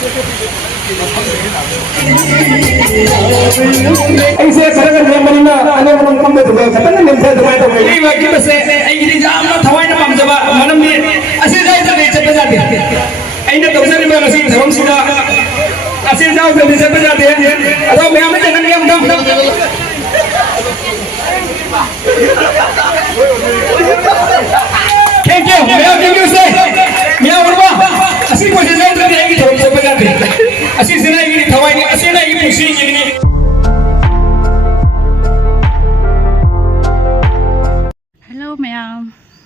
ऐसे खरगर जमनीना अने मन कम दे खतन निमथे दबाय तो ई वाक्य बसे आई गिरी जामना थवायना पामजबा मनमनि असे जाय जाय चपे जाते अइना तौजरी में मसी धरम सुदा असे जाओ जल्दी चपे जाते अदो मैं में जंगन में उठा थैंक यू से मैं उड़वा असी कोशिश जाय तो आएगी धरम चपे जाते असी सिना गिरी थवायनी असे ना ई पुसी गिरी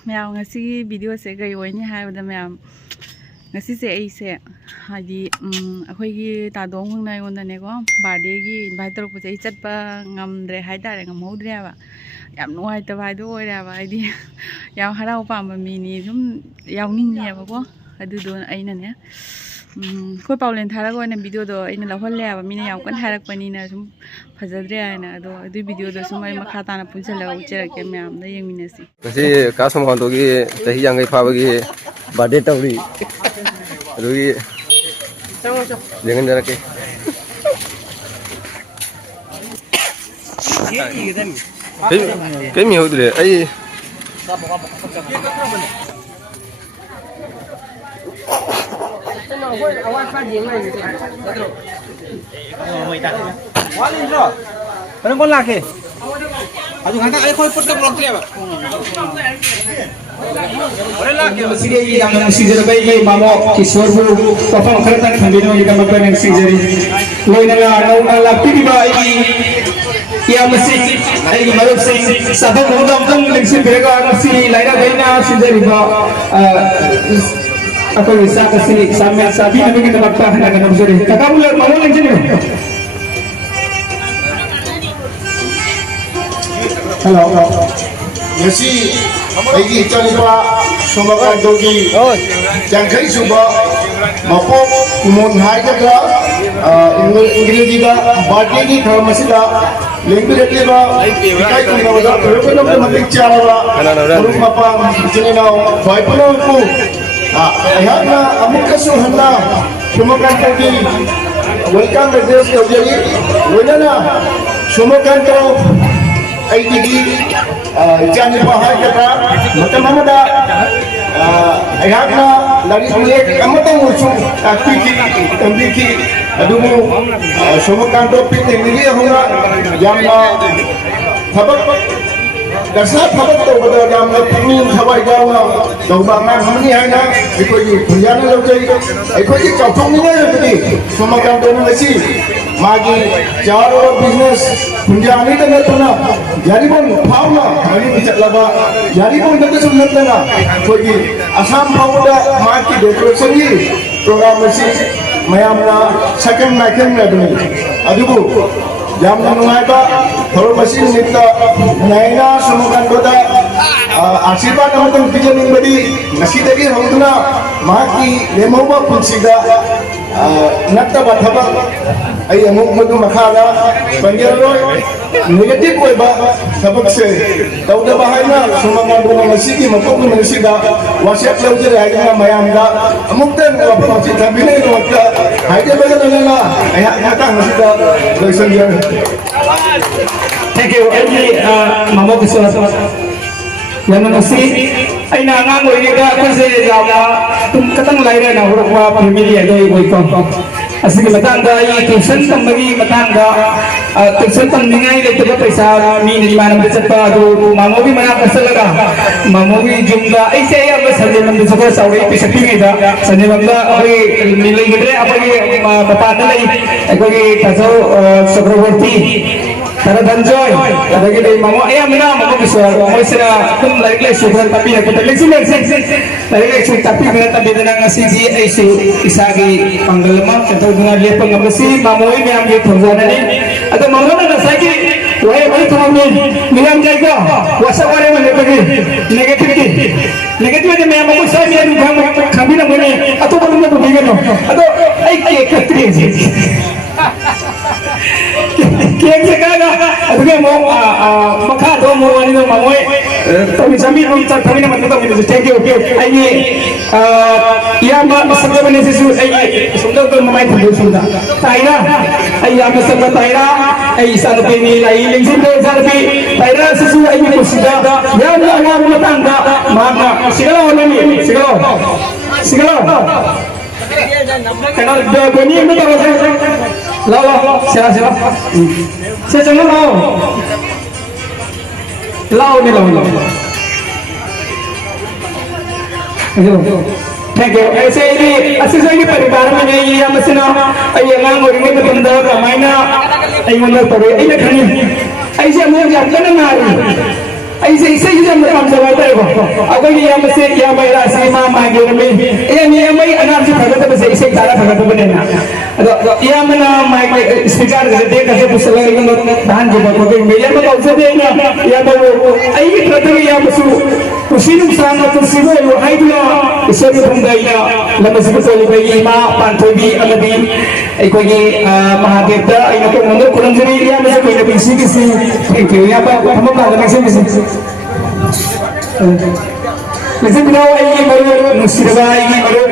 मैम ngasi video se gai oini haibada मैम ngasi se ai se hadi akhoi ta dong hung nai on ne ko birthday gi invite tor ko sei chat pa ngamdre hai tare ngamhodre ba yam nuai ta bai do oi ra ba ai di yaw harau pa ma mi ni sum yaw ning ne ba ko adu do ai na ne koi paulen thara ko na video do ai na la hol le ba mi na yaw kan harak pani na sum फजद्रे आना दो अदु video दो सुमाई मखा ताना पुंचला उचरा के ma'am the यंगमिनसी कसे कासम खानतोगी तही यांगै फाबगी बर्थडे तौरी अदुगी जेंगन जरके केमी होदरे आई Parang kon laki. Aju ngata ay koy put ka blog triya ba. Parang laki sige yang season bay ye mamo Kishore bu perform karatan khandino ye kam pa nang season. Loina la nau la pidi ba ai ya masi ai maruf sing sabang hodam dam lingsin berega masi laina baina season ba ako isa kasi sambil sabi nabi kita bakta na nabzuri kakamulan mamo lang jini. Hello. Yasi, lagi caripa semoga dogi. Jangkai suba, mapo umon hai jaga. Inggris juga, bagi ni kalau masih dah. Lengkap lagi ba, ikai tu nak ada. Kalau nak mati cara ba, urus apa macam ni now. Baik pun aku. Ayat na amuk kasuhan na. Semoga dogi. Welcome to this dogi. Wena na, semoga dogi. Ay digi jani bahai kata macam mana ayat na lagi punya kamatang usul tambiki adumu semua kantor pilih ini hongga yang sabak dasar sabak tu pada yang pilih sabak jauh doa mana kami hanya ikut punya ni loh jadi ikut cakap ni lah jadi semua kantor ni mesti magi jauh business punya ni tu nak jadi pun fauna hari bicara laba jadi pun kita sulit lena jadi asam fauna mati dekorasi ni program mesti mayamna second makin ni bini aduh jam nungai ba kalau mesti kita naina semoga kita आशीर्वाद हमको किजन बड़ी नसी देगी हम तो ना माकी लेमोबा पुंसीगा Natta बाथबा आई अमुक मधु मखाला पंजरो negative कोई बा सबक से तौदा बहाइना सुमंगा बुना नसी की मकोक नसीदा वाशेप लौजर आइना मयामदा अमुक तन पहुंची तबिने नोटा हाइदे बगल लेना आया नाता नसीदा दर्शन दिया thank you every momo किसोरा yang nasi, aina ngang woi kita aku se jawa tum katang lain na huruf wa family ada ibu ikon. Asik matang da i tuition tambagi matang da tuition tam ningai le tu paisa mi ni mana becat pa tu mamo bi mana pasal laga mamo bi jumla aise ya bas hade nam du sako sauri pisati me da sane bangla oi nilai gidre apa ye bata nilai ko ye taso sakraborti Tara danjoy, ada kita mamo, ayam mana mamo kisah, mamo isra tum lagi sudah tapi aku tak lagi lagi tapi kita tapi dengan ngasih si isu isagi panggalma, contoh dengan dia pengamasi mamo ini yang dia tunjukkan ini, atau mamo mana lagi, wahai wahai kamu ni, minam jaga, wasa wara mana pergi, negatif ni mamo kisah ni ada kami nak mana, atau baru nak pergi kan, atau ay ketri Cek sekarang, aduh mau makan tu mau ni tu mau tapi kami tak kami nak makan tu thank you. Ini ia masuk ke mana sesuatu ini sudah tu memang tu sudah. Taira, ia masuk ke Taira, sarpi ni lagi lingsin tu sarpi. Taira sesuatu ini sudah. Ya Allah tangga mana segala orang ni segala. Kenal dua ni betul betul. Lau siapa. Saya jangan lau ni lau. Thank you. ऐसे ही परिवार में ये या मसना ये ना मोरी में बंदा कमाईना ये मन पड़े ये ना खानी ऐसे हम जाते ना नारी ऐसे ही जब हम जवाब दे अगर ये हम से या मेरा सीमा मांगे में ये मैं अनाम से भगत बस ऐसे सारा भगत बने ना ये मना माइक स्पीकर करते कैसे पुस्तक ये धान जो बात होगी मेरे में तो दे ना या तो ऐसे करते या बस उसी नुकसान तो सिर्फ वो है कि इसे भी बंदा या लम्बे से तो ये माँ पांचवी अलग ही कोई महादेवता ये तो मंदिर कुलंजरी या मुझे कोई ना किसी थैंक यू या पर हम लोग आगे से लेकिन बिना ये मरो मुस्लिम ये मरो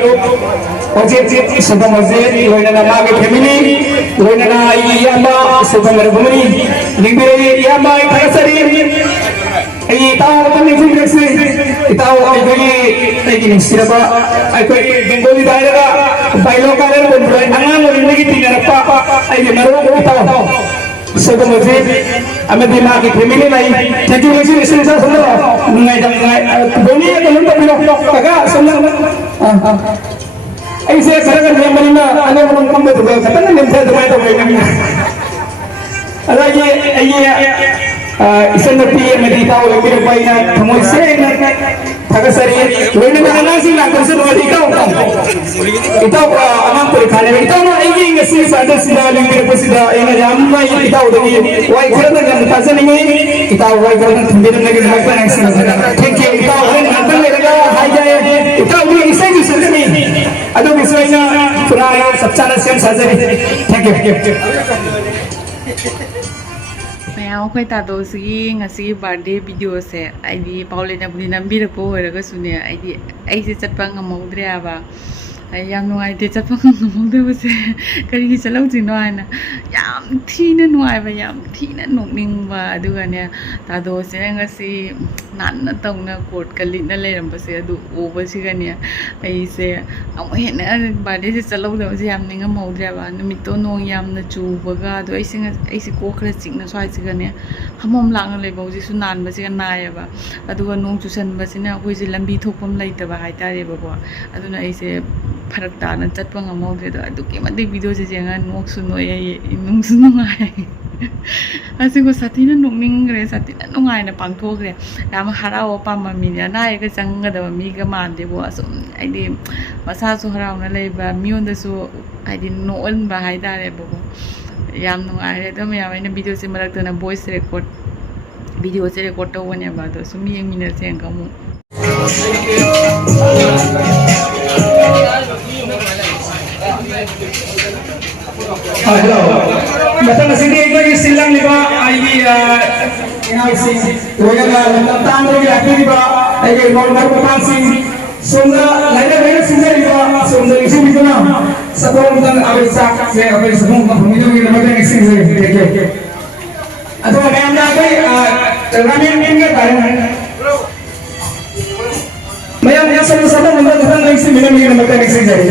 ओजे सुबह मस्जिद लोइना नामा के फैमिली लोइना ना ये अम्मा सुबह मरो बमनी लिंगरे ये अम्मा इतना सारी ये ताऊ तो नहीं सुन सकते ताऊ ये मुस्लिम कोई बंगोली दायरा बाइलों का ले बंगोली अंगाम लोइना की तीन रखा ये मरो ताऊ सुबह मस्जिद हमें दिमाग की फैमिली नहीं थैंक यू लेकिन इसलिए सर सुनो नहीं बोलिए तो हम तो बिलो कगा सुनो ऐसे सरकार जमाने में अने हम कम में तो कहते हैं निम्न से तुम्हें तो नहीं अरे ये इसे नपी मेडिटा और मेरे भाई ना हम इसे थकसरी लोगों ने ना सी ना कर सकते मेडिटा इतना अनाम पर खाने में इतना ना ये इंग्लिश सादा सीधा लेंगे पर सीधा ये ना जाम ना ये इतना उधर ये वाई घर तक जब ताज़ा नहीं है इतना वाई घर तक ठंडे में लगे लगता है ऐसे ठीक है इतना वाई नाटक में लगा हाई जाए इतना उधर इसे भी सुनते नहीं अदो विश्वास ना पूरा सच्चा ना सेम साजा थैंक यू ꯃꯌꯥꯝ ꯑꯩꯈꯣꯏ ꯇꯥꯗꯣꯁꯤꯒꯤ ꯉꯁꯤꯒꯤ ꯕꯥꯔꯗꯦ ꯚꯤꯗꯤꯑꯣꯁꯦ ꯑꯩꯗꯤ ꯄꯥꯎꯂꯦꯅꯕꯨꯗꯤ ꯅꯝꯕꯤꯔꯛꯄ ꯑꯣꯏꯔꯒꯁꯨꯅꯦ ꯑꯩꯁꯦ ꯆꯠꯄ ꯉꯝꯍꯧꯗ꯭ꯔꯦ ꯍꯥꯏꯕ ꯌꯥꯝ ꯅꯨꯡꯉꯥꯏꯇꯦ ꯆꯠꯄ ꯉꯝꯍꯧꯗꯕꯁꯦ ꯀꯔꯤꯒꯤ ꯆꯠꯍꯧꯗ꯭ꯔꯤꯅꯣ ꯍꯥꯏꯅ ꯌꯥꯝ ꯊꯤꯅ ꯅꯨꯡꯉꯥꯏꯕ ꯌꯥꯝ ꯊꯤꯅ ꯅꯣꯛꯅꯤꯡꯕ ꯑꯗꯨꯒꯅꯦ ꯇꯥꯗꯣꯁꯦ ꯉꯁꯤ ꯅꯥꯟꯅ ꯇꯧꯅ ꯀꯣꯔꯠꯀ ꯂꯤꯠꯅ ꯂꯩꯔꯝꯕꯁꯦ ꯑꯗꯨ ꯎꯕꯁꯤꯒꯅꯦ ꯑꯩꯁꯦ ꯑꯃꯨꯛ ꯍꯦꯟꯅ ꯕꯥꯔꯗꯦꯁꯦ ꯆꯠꯍꯧꯗꯕꯁꯦ ꯌꯥꯝ ꯅꯤꯡꯉꯝꯍꯧꯗ꯭ꯔꯦꯕ ꯅꯨꯃꯤꯠꯇꯣ ꯅꯣꯡ ꯌꯥꯝꯅ ꯆꯨꯕꯒ ꯑꯗꯣ ꯑꯩꯁꯦ ꯀꯣꯛ ꯈꯔ ꯆꯤꯛꯅ ꯁ꯭ꯋꯥꯏꯁꯤꯒꯅꯦ ꯍꯃꯣꯝ ꯂꯥꯡꯅ ꯂꯩꯕ ꯍꯧꯖꯤꯛꯁꯨ ꯅꯥꯟꯕꯁꯤꯒ ꯅꯥꯏꯌꯦꯕ ꯑꯗꯨꯒ ꯅꯣꯡ ꯆꯨꯁꯟꯕꯁꯤꯅ ꯑꯩꯈꯣꯏꯁꯦ ꯂꯝꯕꯤ ꯊꯣꯛꯐꯝ ꯂꯩꯇꯕ ꯍꯥꯏꯇꯥꯔꯦꯕꯀꯣ ꯑꯗꯨꯅ ꯑꯩꯁꯦ ꯐꯔꯛ ꯇꯥꯅ ꯆꯠꯄ ꯉꯝꯍꯧꯗ꯭ꯔꯦ ꯑꯗꯣ ꯑꯗꯨꯛꯀꯤ ꯃꯇꯤꯛ ꯚꯤꯗꯤꯑꯣꯁꯦ ꯌꯦꯡꯉ ꯅꯣꯛꯁꯨ ꯅꯣꯛꯑꯦ ꯅꯨꯡꯁꯨ ꯅꯨꯡꯉꯥꯏ ꯑꯁꯤꯒ ꯁꯥꯊꯤꯅ ꯅꯣꯛꯅꯤꯡꯈ꯭ꯔꯦ ꯁꯥꯊꯤꯅ ꯅꯨꯡꯉꯥꯏꯅ ꯄꯥꯡꯊꯣꯛꯈ꯭ꯔꯦ ꯌꯥꯝ ꯍꯔꯥꯎꯕ ꯄꯥꯝꯃꯝꯃꯤꯅꯦ ꯑꯅꯥ ꯑꯌꯦꯛꯀ ꯆꯪꯒꯗꯕ ꯃꯤꯒ ꯃꯥꯟꯗꯦꯕꯣ ꯑꯁꯨꯝ ꯍꯥꯏꯗꯤ ꯃꯁꯥꯁꯨ ꯍꯔꯥꯎꯅ ꯂꯩꯕ ꯃꯤꯉꯣꯟꯗꯁꯨ ꯍꯥꯏꯗꯤ ꯅꯣꯛꯍꯟꯕ ꯍꯥꯏꯇꯥꯔꯦꯕꯀꯣ ꯌꯥꯝ ꯅꯨꯡꯉꯥꯏꯔꯦ ꯑꯗꯣ ꯃꯌꯥꯝ ꯑꯩꯅ ꯚꯤꯗꯤꯑꯣꯁꯦ ꯃꯔꯛꯇꯅ ꯚꯣꯏꯁ ꯔꯦꯀꯣꯔꯠ ꯚꯤꯗꯤꯑꯣꯁꯦ ꯔꯦꯀꯣꯔꯠ ꯇꯧꯕꯅꯦꯕ ꯑꯗꯣ ꯁꯨꯝ ꯌꯦꯡꯃꯤꯟꯅꯁꯦ ꯑꯃꯨꯛ hello mata sini ko silang ni ba ai inai sing roya la tan ro ya ki ba ai mo mar ko tan sing sunda laila laila sing ni ba sunda isi bi na sabon dan abai sak se abai sabon ko mi do ni mata ni sing se ke atau मैं हमने कोई ramen में क्या कारण है मैं हम यहाँ सब सब मंदिर धर्म नहीं से मिले मिले मत नहीं से जाए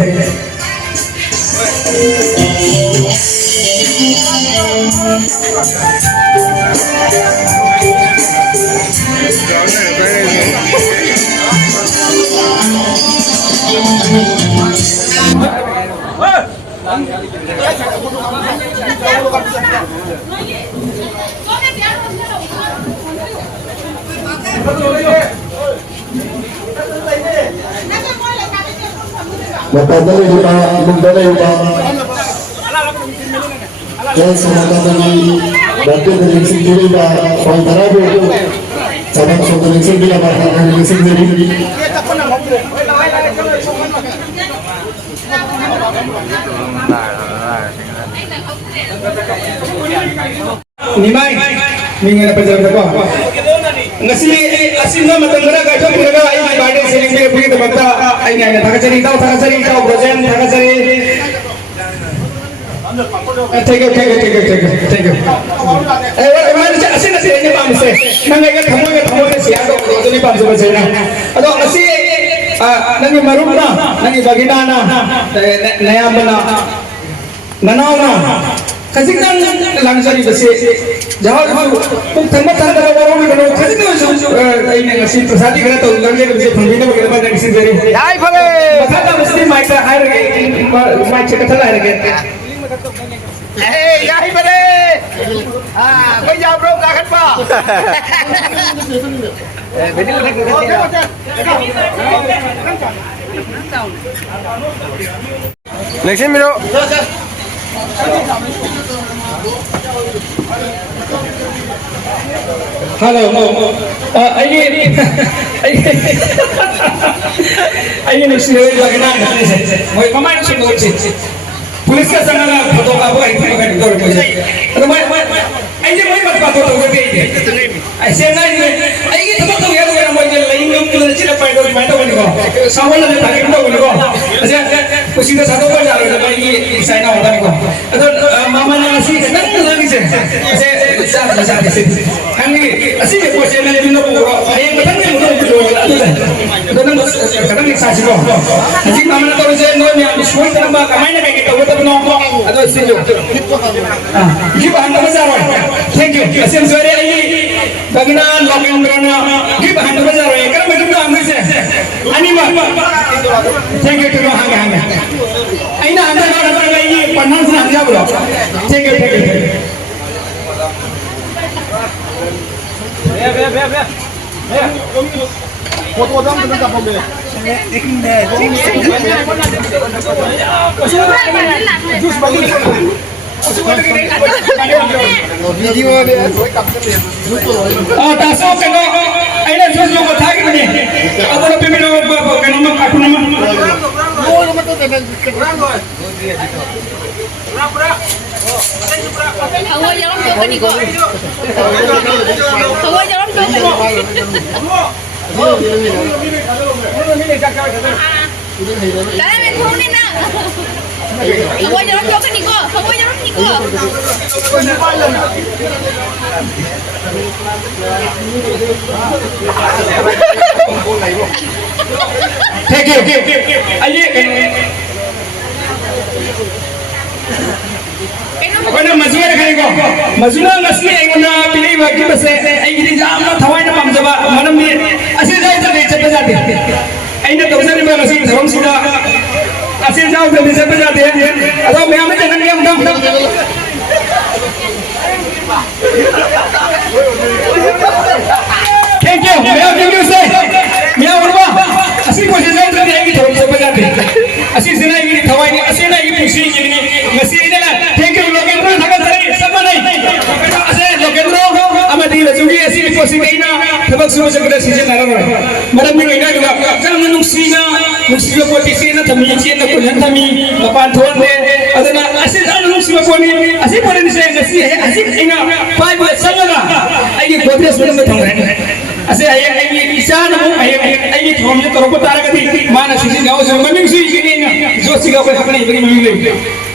Matadali juga, mendalai juga. Yang semoga tadi bantu dari sendiri dah kontara itu. Jangan sudah dari sendiri apa dari sendiri. Nimai minggu apa jalan apa? Nasi asin nama tenggelam kacau tenggelam ini bade seling dia pergi tempat ini ada thakak cari tahu brojen thakak cari. Thank you. Mana asin ini paham sih? Mana yang kamu siapa tu ini paham sebab saya. Atau asin nanti marumna nanti bagina naya mana nanauna. Kasih kan langsung bersih. Jauh pun tempat ada orang yang kalau kasih kan ini ngasih persadi kerana tahu langsung bersih pembina berapa banyak ngasih dari. Hai boleh. Maka tak mesti mic air mic cekat lah air. Hey, hai boleh. Kau jawab bro kaget pak. Betul betul. Next miro. Halo, ini sih lagi nanya. Mau kemana sih mau sih? Polis ka sana na foto ka buat itu kan itu orang sih. Atau mau mat foto tu ke? Asyik nanya. Ini tempat tu ya tu orang mau jalan lain yang tu cina pai tu main tu kan kau. Sawal ada tak kita kan kau. Asyik kusida satu pun jalan tu ini saya nak orang kau. Atau mama nak asyik senang lagi sih. Asyik sah sih. Kami asyik kau cina ni nak buat. Ayam betul ni betul betul. Kadang kadang ni sahaja kau. Asyik mama nak tahu saya ni yang semua terima kami nak kita buat apa nak. Atau sejuk. Give hand over jar. Thank you. Asyik sorry ini bagina logging berana. Give hand over jar. Kerana macam tu ambil saya. Anima. Thank you tu hanga. Aina anda orang ini panas nak jawab loh. Thank you. Foto orang tu tak boleh. Jus bagi. Video dia. Tasuk kena. Aina jus lo kau thagi ni. Apa nak pemilo kena mak aku nama. Oh, nama tu kena. Pura. Awak jalan jauh ni kau. Awak jalan jauh. Kalian main phone ni nak? Awak jalan jauh ni kau. Awak jalan ni kau. Thank you. Aye. Apa nama mazmur kali kau? Mazmur ngasih engkau pilih bagi besar. Ini zaman thawai nama macam mana ni? Asyik jauh jadi cepat jadi. Ini tu besar ni masih sama sudah. Asyik jauh jadi cepat jadi. Atau memang jangan diam dam. Thank you. Thank you sir. Mia berubah. Asyik kau jauh jadi ini terus cepat jadi. Asyik sini ini thawai ni. Asyik ni ini pusing ini. Ngasih ini lah. Thank you. Logendro thakak cari sama ni. Asyik Logendro. Amadi rajugi asyik posisi ini. Sebab semua sekedar sejen ada orang. Malam ni ini juga. Jangan menungsinya posisi ini. Kami cian nak punya kami. Bapak tuan ni. Adana asyik jangan menungsi bapak ni. Asyik pada ni saya ngasih. Asyik ingat. Pai buat sangat lah. Aye godres belum bertanggung. Asyik aye isan aku. Aye thomnya terus tarik kati. Mana sisi gaul semua menungsi ini. Josi gaul apa ni bagi menungsi.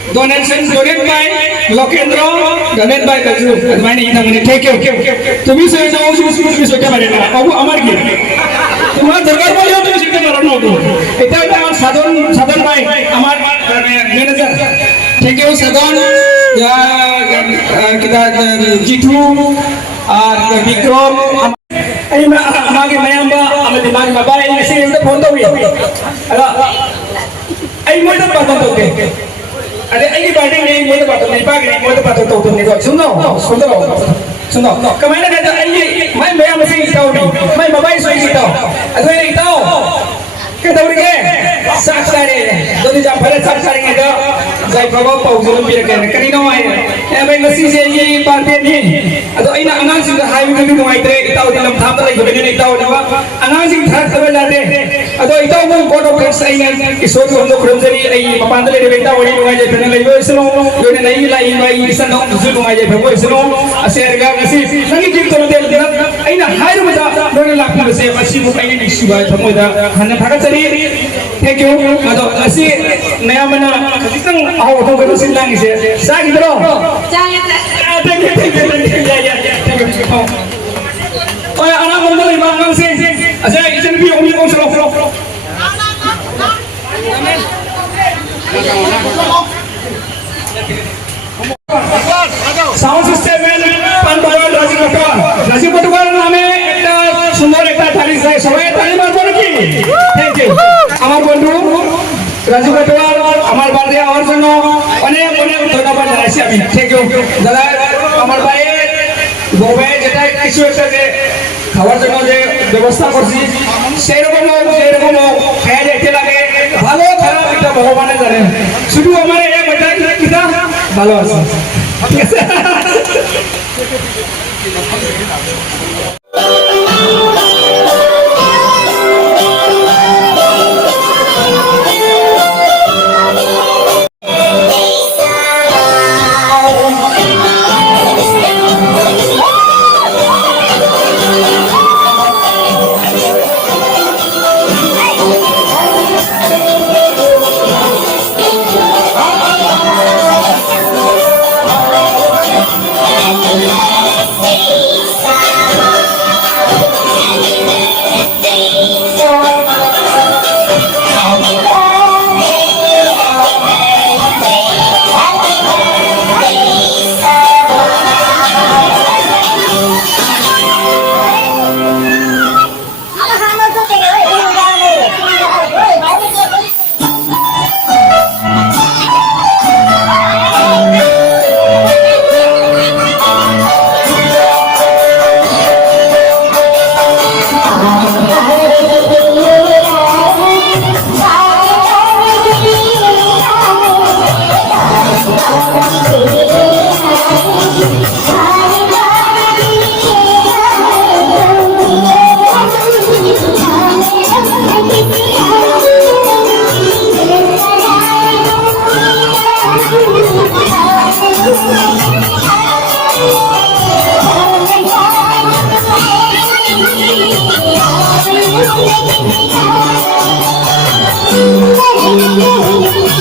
Donation donate by Logendro, donate by Kaju. Mana ini namanya? Thank you. Tumi saya jauh semua sudah mana? Aku amar gini. Cuma terkait boleh tu sudah mana tu? Itu yang Sadon by amar manager. Thank you Sadon. Ya kita Jitu, Bikrom. Ini magi mayamba, amat magi mabay. Ini sih itu phone tu ya. Ini mana patut tu ke? Ada ini banding ni muda patut ni pagi ni muda patut tu ni kau suno. Kemana kata ini? Main bayar mesti tahu ni. Main babai suai tahu. Aduh ini tahu. Kita beri ke? Saksari. Jadi jam pada saksari ni dah. Saya bawa paujuran biar kena. Kerana main. Main mesti saya parti ni. Aduh ini anak sudah highway ni main trek tahu dalam tahap lagi begini tahu ni. Anak sih thar khabar lade. अदो इताव मु code of press आई ईश्वर को हम खुरमजरी आई मपान ले बेटा वही नुगाई जे fun लेबो इसनो योने नहीं लाई by इसन नो जुल नुगाई जे फेबो इसनो असेरगा गसी संगी जिम तो देल दिना आइना हाइर मदा दोने लाखु बसे असी बु काइने निसुबा थमोदा हन थागचरी थैंक यू अदो असी नया मना खजितंग आहो तो गनो सिंलांग से सागी ब्रो थैंक यू ओए आना मंगल इमाम से अच्छा इजन भी ओमी को चलो साउंड सिस्टम में पांडवा राजीव पटवार नामे একটা সুন্দর একটা তালি চাই সবাই তালি মারবো নাকি থ্যাংক ইউ আমার বন্ধু রাজু পটওয়ার আমার বাড়িতে আমার জন্য অনেক অনেক ধন্যবাদ জানাইছি আমি থ্যাংক ইউ দাদা আমার ভাই বউবে যেটা কিছু একটা যে খাওয়ার জন্য যে ব্যবস্থা করছি সেরকম খেয়ে দেখতে লাগে ভালো খারাপ এটা ভগবানে জানেন শুধু আমার এই এটা ভালো আছে ঠিক আছে Thank you.